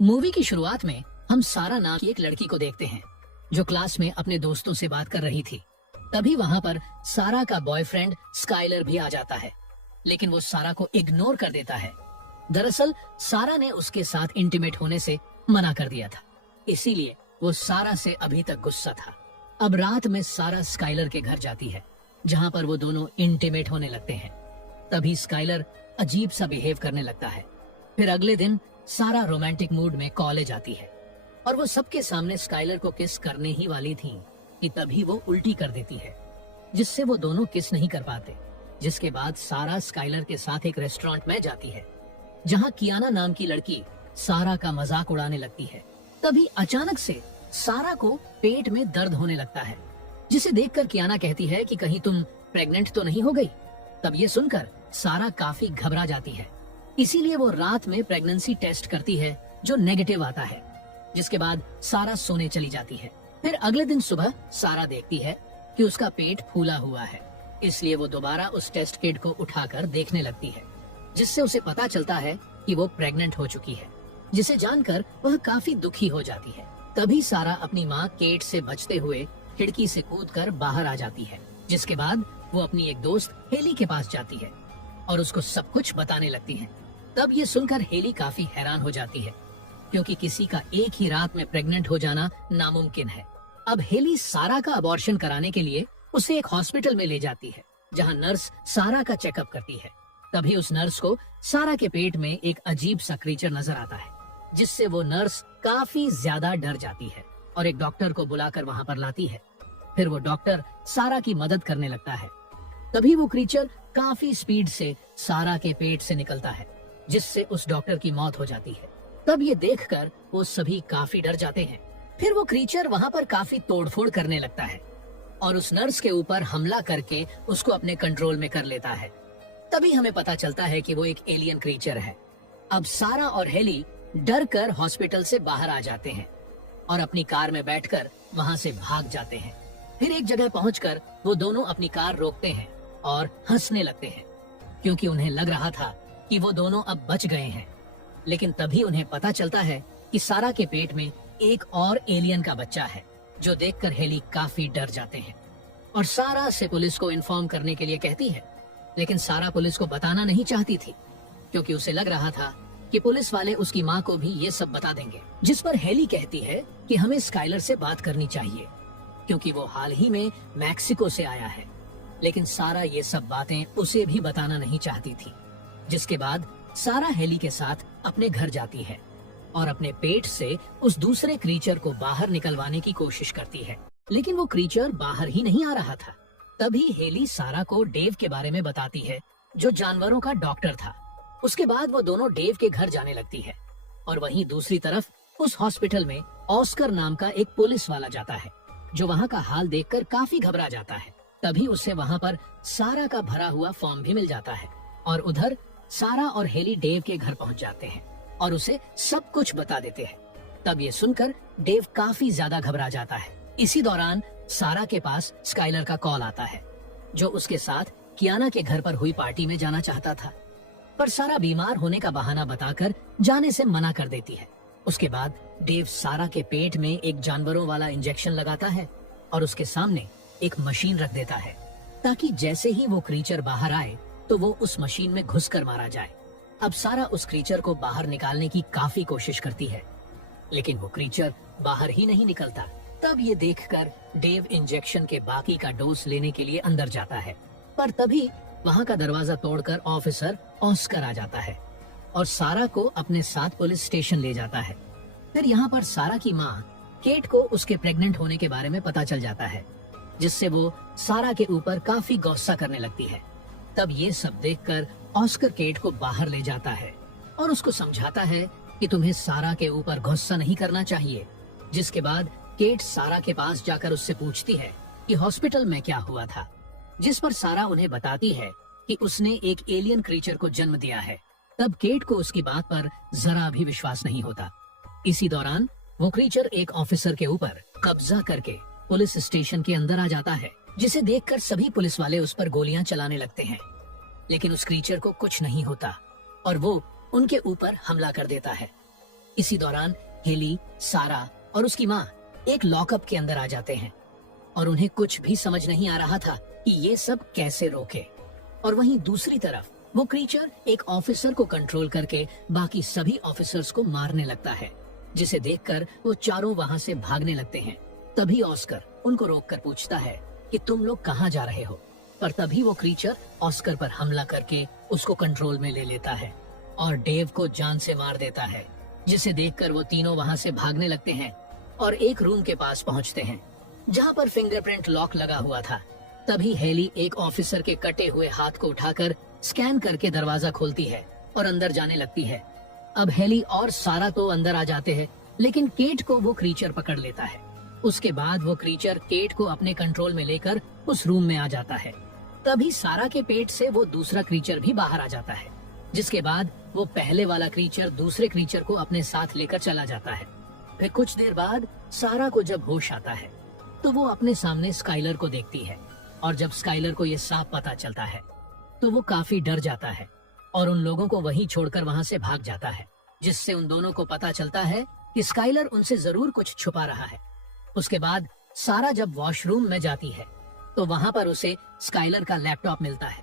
Movie की शुरुआत में हम सारा नाम की एक लड़की को देखते हैं जो क्लास में अपने दोस्तों से बात कर रही थी। तभी वहाँ पर सारा का बॉयफ्रेंड स्काइलर भी आ जाता है, लेकिन वो सारा को इग्नोर कर देता है। दरअसल सारा ने उसके साथ इंटीमेट होने से मना कर दिया था, इसीलिए वो सारा से अभी तक गुस्सा था। अब रात में सारा स्काइलर के घर जाती है, जहाँ पर वो दोनों इंटीमेट होने लगते हैं। तभी स्काइलर अजीब सा बिहेव करने लगता है। फिर अगले दिन सारा रोमांटिक मूड में कॉलेज आती है और वो सबके सामने स्काइलर को किस करने ही वाली थी कि तभी वो उल्टी कर देती है, जिससे वो दोनों किस नहीं कर पाते। जिसके बाद सारा स्काइलर के साथ एक रेस्टोरेंट में जाती है, जहाँ कियाना नाम की लड़की सारा का मजाक उड़ाने लगती है। तभी अचानक से सारा को पेट में दर्द होने लगता है, जिसे देखकर कियाना कहती है कि कहीं तुम प्रेग्नेंट तो नहीं हो गई। तब ये सुनकर सारा काफी घबरा जाती है, इसीलिए वो रात में प्रेगनेंसी टेस्ट करती है जो नेगेटिव आता है। जिसके बाद सारा सोने चली जाती है। फिर अगले दिन सुबह सारा देखती है कि उसका पेट फूला हुआ है, इसलिए वो दोबारा उस टेस्ट किट को उठाकर देखने लगती है, जिससे उसे पता चलता है कि वो प्रेग्नेंट हो चुकी है, जिसे जानकर वह काफी दुखी हो जाती है। तभी सारा अपनी माँ केट से बचते हुए खिड़की से कूदकर बाहर आ जाती है। जिसके बाद वो अपनी एक दोस्त हेली के पास जाती है और उसको सब कुछ बताने लगती है। तब ये सुनकर हेली काफी हैरान हो जाती है, क्योंकि किसी का एक ही रात में प्रेग्नेंट हो जाना नामुमकिन है। अब हेली सारा का अबॉर्शन कराने के लिए उसे एक हॉस्पिटल में ले जाती है, जहां नर्स सारा का चेकअप करती है। तभी उस नर्स को सारा के पेट में एक अजीब सा क्रीचर नजर आता है, जिससे वो नर्स काफी ज्यादा डर जाती है और एक डॉक्टर को बुलाकर वहां पर लाती है। फिर वो डॉक्टर सारा की मदद करने लगता है। तभी वो क्रीचर काफी स्पीड से सारा के पेट से निकलता है, जिससे उस डॉक्टर की मौत हो जाती है। तब ये देखकर वो सभी काफी डर जाते हैं। फिर वो क्रीचर वहाँ पर काफी तोड़फोड़ करने लगता है और उस नर्स के ऊपर हमला करके उसको अपने कंट्रोल में कर लेता है। तभी हमें पता चलता है कि वो एक एलियन क्रीचर है। अब सारा और हेली डर कर हॉस्पिटल से बाहर आ जाते हैं और अपनी कार में बैठकर वहाँ से भाग जाते हैं। फिर एक जगह पहुंचकर वो दोनों अपनी कार रोकते हैं और हंसने लगते हैं, क्योंकि उन्हें लग रहा था कि वो दोनों अब बच गए हैं। लेकिन तभी उन्हें पता चलता है कि सारा के पेट में एक और एलियन का बच्चा है, जो देखकर हेली काफी डर जाते हैं और सारा से पुलिस को इन्फॉर्म करने के लिए कहती है। लेकिन सारा पुलिस को बताना नहीं चाहती थी, क्योंकि उसे लग रहा था कि पुलिस वाले उसकी माँ को भी ये सब बता देंगे। जिस पर हेली कहती है कि हमें स्काइलर से बात करनी चाहिए, क्योंकि वो हाल ही में मैक्सिको से आया है। लेकिन सारा ये सब बातें उसे भी बताना नहीं चाहती थी। जिसके बाद सारा हेली के साथ अपने घर जाती है और अपने पेट से उस दूसरे क्रीचर को बाहर निकलवाने की कोशिश करती है। लेकिन वो क्रीचर बाहर ही नहीं आ रहा था। तभी हेली सारा को डेव के बारे में बताती है, जो जानवरों का डॉक्टर था। उसके बाद वो दोनों डेव के घर जाने लगती है और वहीं दूसरी तरफ उस हॉस्पिटल में ऑस्कर नाम का एक पुलिस वाला जाता है, जो वहाँ का हाल देखकर काफी घबरा जाता है। तभी उसे वहाँ पर सारा का भरा हुआ फॉर्म भी मिल जाता है और उधर सारा और हेली डेव के घर पहुँच जाते हैं और उसे सब कुछ बता देते हैं। तब ये सुनकर डेव काफी ज्यादा घबरा जाता है। इसी दौरान सारा के पास स्काइलर का कॉल आता है, जो उसके साथ कियाना के घर पर हुई पार्टी में जाना चाहता था, पर सारा बीमार होने का बहाना बताकर जाने से मना कर देती है। उसके बाद डेव सारा के पेट में एक जानवरों वाला इंजेक्शन लगाता है और उसके सामने एक मशीन रख देता है, ताकि जैसे ही वो क्रीचर बाहर आए तो वो उस मशीन में घुसकर मारा जाए। अब सारा उस क्रीचर को बाहर निकालने की काफी कोशिश करती है, लेकिन वो क्रीचर बाहर ही नहीं निकलता। तब ये देखकर डेव इंजेक्शन के बाकी का डोज लेने के लिए अंदर जाता है, पर तभी वहाँ का दरवाजा तोड़कर ऑफिसर ऑस्कर आ जाता है और सारा को अपने साथ पुलिस स्टेशन ले जाता है। फिर यहाँ पर सारा की माँ केट को उसके प्रेग्नेंट होने के बारे में पता चल जाता है, जिससे वो सारा के ऊपर काफी गुस्सा करने लगती है। तब ये सब देखकर ऑस्कर केट को बाहर ले जाता है और उसको समझाता है कि तुम्हें सारा के ऊपर गुस्सा नहीं करना चाहिए। जिसके बाद केट सारा के पास जाकर उससे पूछती है कि हॉस्पिटल में क्या हुआ था, जिस पर सारा उन्हें बताती है कि उसने एक एलियन क्रीचर को जन्म दिया है। तब केट को उसकी बात पर जरा भी विश्वास नहीं होता। इसी दौरान वो क्रीचर एक ऑफिसर के ऊपर कब्जा करके पुलिस स्टेशन के अंदर आ जाता है, जिसे देखकर सभी पुलिस वाले उस पर गोलियां चलाने लगते हैं। लेकिन उस क्रीचर को कुछ नहीं होता और वो उनके ऊपर हमला कर देता है। इसी दौरान हेली, सारा और उसकी माँ एक लॉकअप के अंदर आ जाते हैं और उन्हें कुछ भी समझ नहीं आ रहा था कि ये सब कैसे रोके। और वहीं दूसरी तरफ वो क्रीचर एक ऑफिसर को कंट्रोल करके बाकी सभी ऑफिसर्स को मारने लगता है, जिसे देखकर वो चारों वहां से भागने लगते हैं। तभी ऑस्कर उनको रोककर पूछता है कि तुम लोग कहाँ जा रहे हो, पर तभी वो क्रीचर ऑस्कर पर हमला करके उसको कंट्रोल में ले लेता है और डेव को जान से मार देता है, जिसे देखकर वो तीनों वहां से भागने लगते हैं और एक रूम के पास पहुंचते हैं जहां पर फिंगरप्रिंट लॉक लगा हुआ था। तभी हेली एक ऑफिसर के कटे हुए हाथ को उठाकर स्कैन करके दरवाजा खोलती है और अंदर जाने लगती है। अब हेली और सारा तो अंदर आ जाते हैं, लेकिन केट को वो क्रीचर पकड़ लेता है। उसके बाद वो क्रीचर केट को अपने कंट्रोल में लेकर उस रूम में आ जाता है। तभी सारा के पेट से वो दूसरा क्रीचर भी बाहर आ जाता है, जिसके बाद वो पहले वाला क्रीचर दूसरे क्रीचर को अपने साथ लेकर चला जाता है। फिर कुछ देर बाद सारा को जब होश आता है तो वो अपने सामने स्काइलर को देखती है, और जब स्काइलर को ये साफ पता चलता है तो वो काफी डर जाता है और उन लोगों को वहीं छोड़कर वहां से भाग जाता है, जिससे उन दोनों को पता चलता है कि स्काइलर उनसे जरूर कुछ छुपा रहा है। उसके बाद सारा जब वॉशरूम में जाती है तो वहां पर उसे स्काइलर का लैपटॉप मिलता है।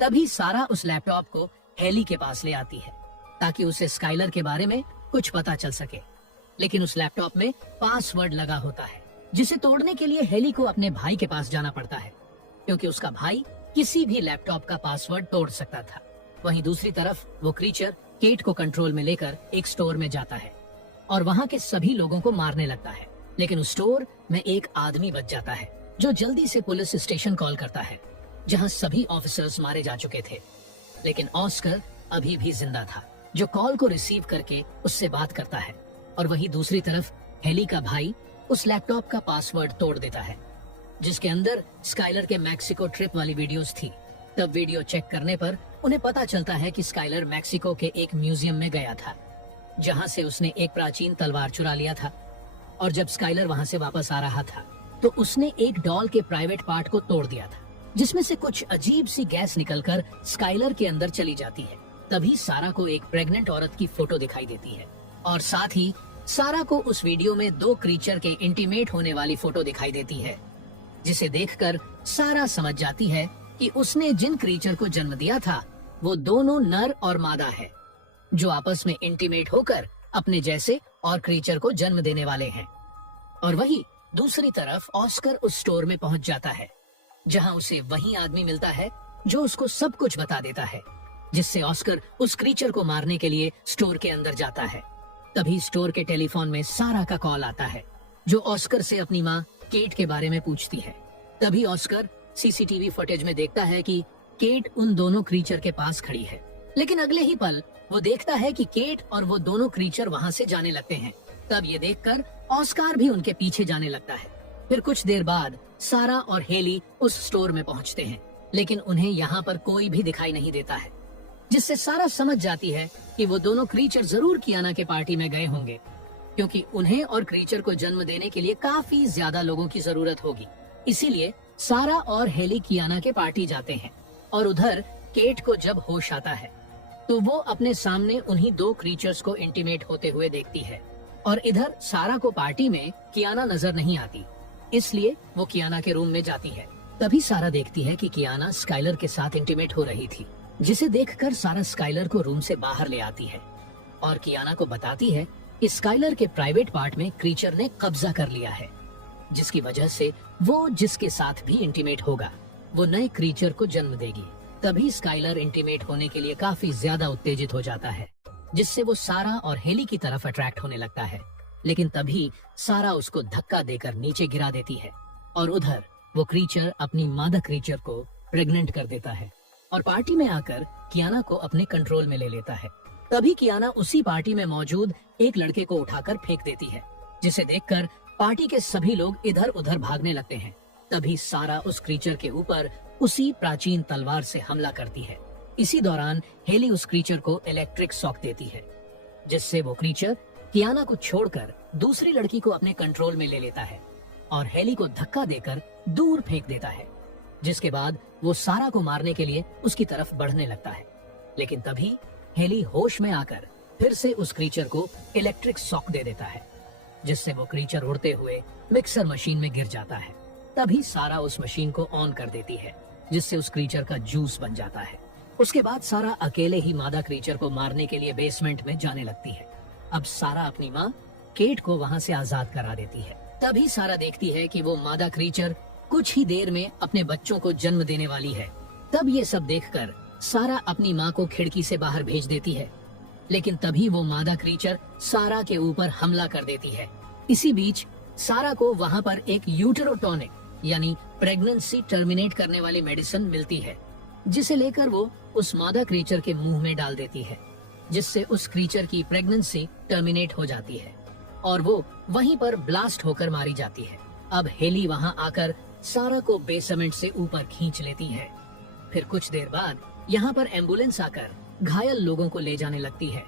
तभी सारा उस लैपटॉप को हेली के पास ले आती है ताकि उसे स्काइलर के बारे में कुछ पता चल सके, लेकिन उस लैपटॉप में पासवर्ड लगा होता है, जिसे तोड़ने के लिए हेली को अपने भाई के पास जाना पड़ता है, क्योंकि उसका भाई किसी भी लैपटॉप का पासवर्ड तोड़ सकता था। वहीं दूसरी तरफ वो क्रीचर केट को कंट्रोल में लेकर एक स्टोर में जाता है और वहां के सभी लोगों को मारने लगता है, लेकिन उस स्टोर में एक आदमी बच जाता है जो जल्दी से पुलिस स्टेशन कॉल करता है, जहां सभी ऑफिसर्स मारे जा चुके थे। लेकिन ऑस्कर अभी भी जिंदा था, जो कॉल को रिसीव करके उससे बात करता है। और वहीं दूसरी तरफ हेली का भाई उस लैपटॉप का पासवर्ड तोड़ देता है, जिसके अंदर स्काइलर के मैक्सिको ट्रिप वाली वीडियोस थी। तब वीडियो चेक करने पर उन्हें पता चलता है कि स्काइलर मैक्सिको के एक म्यूजियम में गया था, जहां से उसने एक प्राचीन तलवार चुरा लिया था। और जब स्काइलर वहां से वापस आ रहा था तो उसने एक डॉल के प्राइवेट पार्ट को तोड़ दिया था, जिसमें से कुछ अजीब सी गैस निकलकर स्काइलर के अंदर चली जाती है। तभी सारा को एक प्रेग्नेंट औरत की फोटो दिखाई देती है और साथ ही सारा को उस वीडियो में दो क्रीचर के इंटीमेट होने वाली फोटो दिखाई देती है, जिसे देखकर सारा समझ जाती है कि उसने जिन क्रीचर को जन्म दिया था वो दोनों नर और मादा है, जो आपस में इंटीमेट होकर अपने जैसे और क्रीचर को जन्म देने वाले हैं। और वही दूसरी तरफ ऑस्कर उस स्टोर में पहुंच जाता है, जहां उसे वही आदमी मिलता है जो उसको सब कुछ बता देता है, जिससे ऑस्कर उस क्रीचर को मारने के लिए स्टोर के अंदर जाता है। तभी स्टोर के टेलीफोन में सारा का कॉल आता है, जो ऑस्कर से अपनी माँ केट के बारे में पूछती है। तभी ऑस्कर सीसीटीवी फुटेज में देखता है कि केट उन दोनों क्रीचर के पास खड़ी है, लेकिन अगले ही पल वो देखता है कि केट और वो दोनों क्रीचर वहां से जाने लगते हैं। तब ये देखकर ऑस्कार भी उनके पीछे जाने लगता है। फिर कुछ देर बाद सारा और हेली उस स्टोर में पहुंचते हैं, लेकिन उन्हें यहाँ पर कोई भी दिखाई नहीं देता है, जिससे सारा समझ जाती है कि वो दोनों क्रीचर जरूर कियाना के पार्टी में गए होंगे, क्योंकि उन्हें और क्रीचर को जन्म देने के लिए काफी ज्यादा लोगों की जरूरत होगी। इसीलिए सारा और हेली कियाना के पार्टी जाते हैं। और उधर केट को जब होश आता है तो वो अपने सामने उन्हीं दो क्रीचर्स को इंटीमेट होते हुए देखती है, और इधर सारा को पार्टी में कियाना नजर नहीं आती, इसलिए वो कियाना के रूम में जाती है। तभी सारा देखती है कि कियाना स्काइलर के साथ इंटीमेट हो रही थी, जिसे देखकर सारा स्काइलर को रूम से बाहर ले आती है और कियाना को बताती है कि स्काइलर के प्राइवेट पार्ट में क्रीचर ने कब्जा कर लिया है, जिसकी वजह से वो जिसके साथ भी इंटीमेट होगा वो नए क्रीचर को जन्म देगी। तभी स्काइलर इंटीमेट होने के लिए काफी ज्यादा उत्तेजित हो जाता है, जिससे वो सारा और हेली की तरफ अट्रैक्ट होने लगता है। लेकिन तभी सारा उसको धक्का देकर नीचे गिरा देती है और उधर वो क्रीचर अपनी मादा क्रीचर को प्रेग्नेंट कर देता है और पार्टी में आकर कियाना को अपने कंट्रोल में ले लेता है। तभी कियाना उसी पार्टी में मौजूद एक लड़के को उठाकर फेंक देती है, जिसे देखकर पार्टी के सभी लोग इधर उधर भागने लगते हैं। तभी सारा उस क्रीचर के ऊपर उसी प्राचीन तलवार से हमला करती है। इसी दौरान हेली उस क्रीचर को इलेक्ट्रिक शॉक देती है, जिससे वो क्रीचर कियाना को छोड़कर दूसरी लड़की को अपने कंट्रोल में ले लेता है और हेली को धक्का देकर दूर फेंक देता है, जिसके बाद वो सारा को मारने के लिए उसकी तरफ बढ़ने लगता है। लेकिन तभी हेली होश में आकर फिर से उस क्रीचर को इलेक्ट्रिक शॉक दे देता है, जिससे वो क्रीचर उड़ते हुए मिक्सर मशीन में गिर जाता है। तभी सारा उस मशीन को ऑन कर देती है, जिससे उस क्रीचर का जूस बन जाता है। उसके बाद सारा अकेले ही मादा क्रीचर को मारने के लिए बेसमेंट में जाने लगती है। अब सारा अपनी माँ केट को वहाँ से आजाद करा देती है। तभी सारा देखती है कि वो मादा क्रीचर कुछ ही देर में अपने बच्चों को जन्म देने वाली है। तब ये सब देखकर सारा अपनी माँ को खिड़की से बाहर भेज देती है, लेकिन तभी वो मादा क्रीचर सारा के ऊपर हमला कर देती है। इसी बीच सारा को वहाँ पर एक यूटेरोटॉनिक यानी प्रेगनेंसी टर्मिनेट करने वाली मेडिसिन मिलती है, जिसे लेकर वो उस मादा क्रीचर के मुंह में डाल देती है, जिससे उस क्रीचर की प्रेगनेंसी टर्मिनेट हो जाती है और वो वहीं पर ब्लास्ट होकर मारी जाती है। अब हेली वहाँ आकर सारा को बेसमेंट से ऊपर खींच लेती है। फिर कुछ देर बाद यहाँ पर एम्बुलेंस आकर घायल लोगों को ले जाने लगती है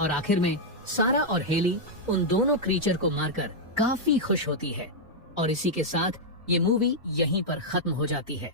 और आखिर में सारा और हेली उन दोनों क्रीचर को मारकर काफी खुश होती है। और इसी के साथ ये मूवी यहीं पर खत्म हो जाती है।